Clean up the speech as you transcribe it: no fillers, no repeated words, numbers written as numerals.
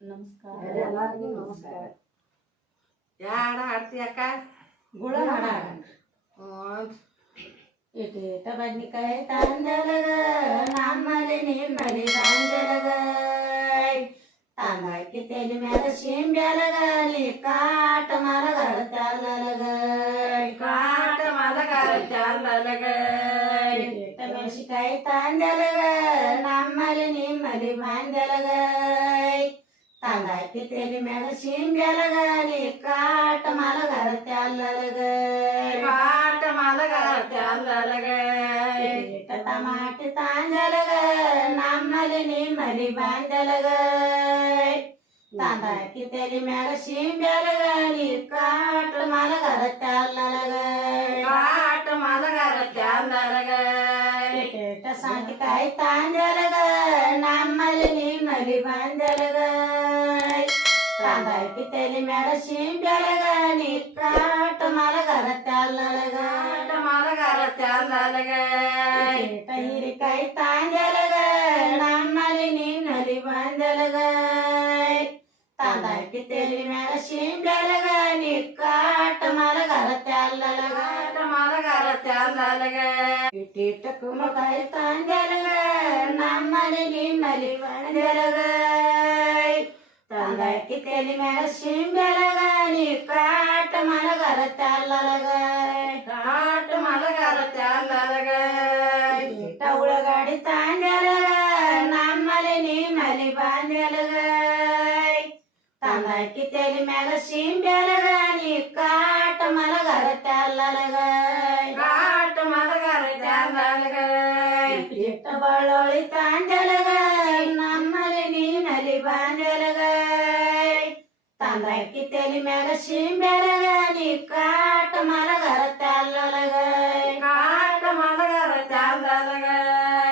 ನಮಸ್ಕಾರ ಎಲ್ಲರಿಗೂ ನಮಸ್ಕಾರ. ಯಾ ಹಾಡ ಹಾಡ್ತಿ ಅಕ್ಕ? ಗುಳ ಹಾಡ ಇಟೀಟ ಬದ್ನಿಕಾಯಿ ತಂದಲಗ ನಮ್ಮಲ್ಲಿ ನಿಮ್ಮಲ್ಲಿ ಬಂದಲಗ ತಾಂಬಾಕಿ ತೆಲಿ ಮ್ಯಾಲ ಶಿಂಬ್ಯಾಲಗ ನೀ ಕಾಟ ಮಲಗರ ಚಾಲಲಗ ಕಾಟ ಮಲಗಾರ ಚಾಲಲಗ ಇಟೀಟ ಮೆಣಸಿಕಾಯಿ ತಂದಲಗ ನಮ್ಮಲ್ಲಿ ನಿಮ್ಮಲ್ಲಿ ಬಂದಲಗ ತಾಂಬಾಕಿ ತೆಲಿ ಮ್ಯಾಲ ಶಿಂಬ್ಯಾಲಗ ನೀ ಕಾಟ ಮಲಗರ ಚಾಲಲಗ ಕಾಟ ಮಲಗಾರ ಚಾಲಲಗ ಟಮಾಟಿ ತಾಂಜಲಗ ನಮ್ಮಲ್ಲಿ ನಿಮ್ಮಲ್ಲಿ ಬಂದಲಗ ತಾಂದಾಕಿ ತೆಲಿ ಮ್ಯಾಗ ಶಿಂಬ್ಯಾಲಗ ನೀ ಕಾಟ ಮಲಗರ ಚಾಲಲಗ ಕಾಟ ಮಲಗಾರ ಚಾಲಲಗ ಸಾಂತಿಕಾಯಿ ತಾಂಜಲಗ ನಮ್ಮಲ್ಲಿ ನಿಮ್ಮಲ್ಲಿ ಬಂದಲಗ ತಾಂದಾಕಿ ತೆಲಿ ಮ್ಯಾಗ ಶಿಂಬ್ಯಾಲಗ ನೀ ಕಾಟ ಮಲಗರ ಚಾಲಲಗ ಮಲಗಾರ ಚಾಲಲಗ ಹೀರಿಕಾಯಿ ತಾಂಜಲಗ ನಮ್ಮಲ್ಲಿ ನಿನ್ನಲ್ಲಿ ಬಂದಲಗ ತಾಂದಾಕಿ ತೆಲಿ ಮ್ಯಾಲ ಶಿಂಬ್ಯಾಲಗ ನೀ ಕಾಟ ಮಲಗರ ಚಾಲಲಗ ಮಲಗಾರ ಚಾಲಲಗ ಇಟ್ಟಿಟ್ಟ ಕುಮಕಾಯಿ ತಾಂಜಲಗ ನಮ್ಮಲ್ಲಿ ನಿಮ್ಮಲ್ಲಿ ಬಂದಲಗ ತಾಂದಾಕಿ ತೆಲಿ ಮ್ಯಾಲ ಶಿಂಬ್ಯಾಲಗ ನೀ ಕಾಟ ಮಲಗರ ಚಾಲಲಗ ಕಾಟ ಮಲಗಾರ ಚಾಲಲಗ ಉಳ್ಳಾಗಡ್ಡಿ ತಾಂಜಲಗ ನಮ್ಮಲ್ಲಿ ನಿಮ್ಮಲ್ಲಿ ಬಂದಲಗ ತಾಂದಾಕಿ ತೆಲಿ ಮ್ಯಾಲ ಶಿಂಬ್ಯಾಲಗ ನೀ ಕಾಟ ಮಲಗರ ಚಾಲಲಗ ಕಾಟ ಮಲಗಾರ ಚಾಲಲಗ ಇಟ್ಟ ಬಳ್ಳೊಳ್ಳಿ ತಾಂಜಲಗ ನಮ್ಮಲ್ಲಿ ನಿಮ್ಮಲ್ಲಿ ಬಂದಲಗ ತಾಂದಾಕಿ ತೆಲಿ ಮ್ಯಾಲ ಶಿಂಬ್ಯಾಲಗ ನೀ